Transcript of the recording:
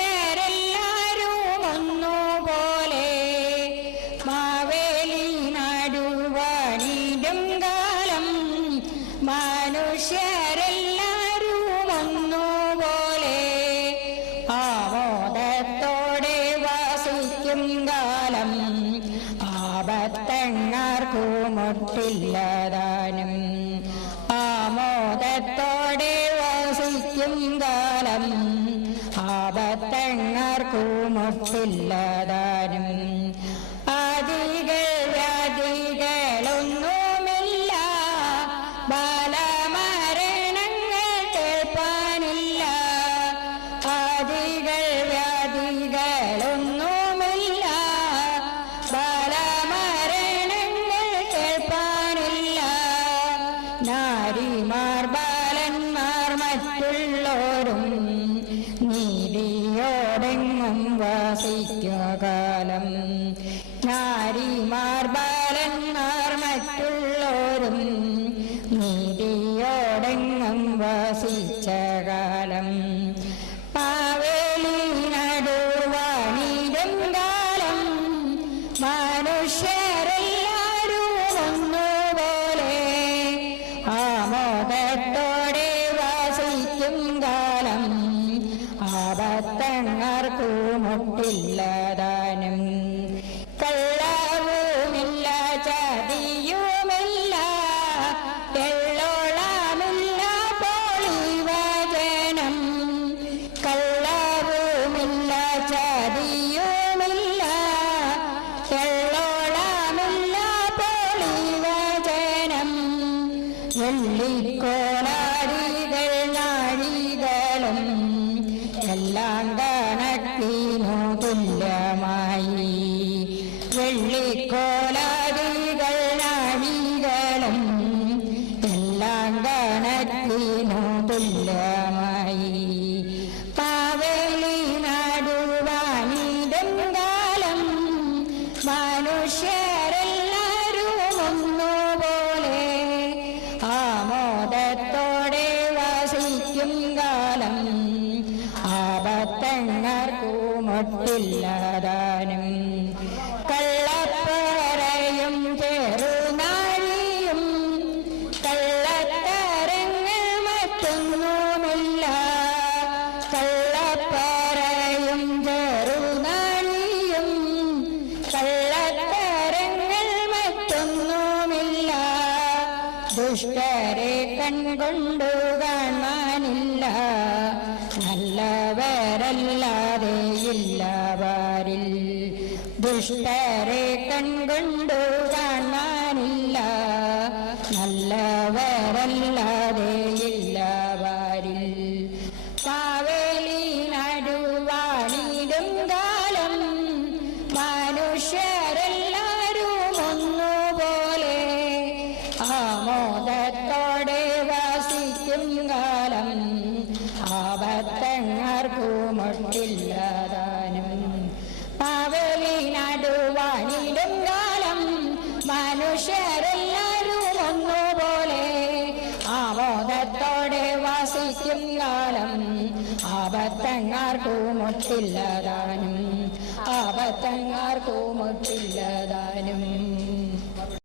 മനുഷ്യരെല്ലാരും ഒന്നുപോലെ മാവേലി നടുവാണിടും കാലം മനുഷ്യരെല്ലാരും ഒന്നുപോലെ ആമോദത്തോടെ വസിക്കും കാലം ആപത്തങ്ങാർക്കും മുട്ടില്ലതാനും ആമോദത്തോടെ വസിക്കും കാലം ആപത്തങ്ങാർക്കും മുട്ടില്ലതാനും ആദികൾ വ്യാധികളൊന്നുമില്ല ബാലമരണങ്ങൾ കേൾപ്പാനില്ല ആദികൾ വ്യാധികളൊന്നുമില്ല ബാലമരണങ്ങൾ കേൾപ്പാനില്ല നാരിമാർ ബാലന്മാർ മറ്റുള്ളോരും നീതിയോടെങ്ങും വസിക്കുക കാലം നാരിമാർ ബാലന്മാർ മറ്റുള്ളോരും നീതിയോടെങ്ങും വസിച്ച കാലം മാവേലി നടുവാണിടും കാലം മനുഷ്യരെല്ലാരും ഒന്നുപോലെ ആമോദത്തോടെ വസിക്കും കാലം ആപത്തങ്ങാർക്കും മുട്ടില്ലതാനും കള്ളവുമില്ല ചതിയുമില്ല എള്ളോളമില്ല പോളിവചനം കള്ളവുമില്ല ചതിയുമില്ല എള്ളോളമില്ല പോളിവചനം വെള്ളിക്കോലാടികൾ നാഴികളും എല്ലാം കണക്കിനു തുല്യമായി വെള്ളിക്കോലാടികൾ നാഴികളും എല്ലാം കണക്കിനു തുല്യമായി മാവേലി നടുവാണിടും കാലം മനുഷ്യരെല്ലാരും ഒന്നുപോലെ ആമോദത്തോടെ വസിക്കും കാലം ആപത്തങ്ങാർക്കും മുട്ടില്ലതാനും കള്ളപ്പറയും ചെറുനാഴിയും കള്ളത്തരങ്ങൾ മറ്റൊന്നുമില്ല കള്ളപ്പറയും ചെറുനാഴിയും കള്ളത്തരങ്ങൾ മറ്റൊന്നുമില്ല ദുഷ്ടരെ കൺകൊണ്ടു കാണാനില്ല നല്ലവരല്ലാതെ ഇല്ലവരിൽ ദുഷ്ടരെ കൺകൊണ്ടു കാണാനില്ല നല്ലവരല്ലാതെ ഇല്ലവരിൽ മാവേലി നടുവാണിടും കാലം മനുഷ്യരെല്ലാരും ഒന്നുപോലെ ആമോദത്തോടെ വസിക്കും കാലം ആപത്തങ്ങാർക്കും മുട്ടില്ലതാനും മാവേലി നടുവാണിടും കാലം മനുഷ്യരെല്ലാരും ഒന്നുപോലെ ആമോദത്തോടെ വസിക്കും കാലം ആപത്തങ്ങാർക്കും മുട്ടില്ലതാനും ആപത്തങ്ങാർക്കും മുട്ടില്ലതാനും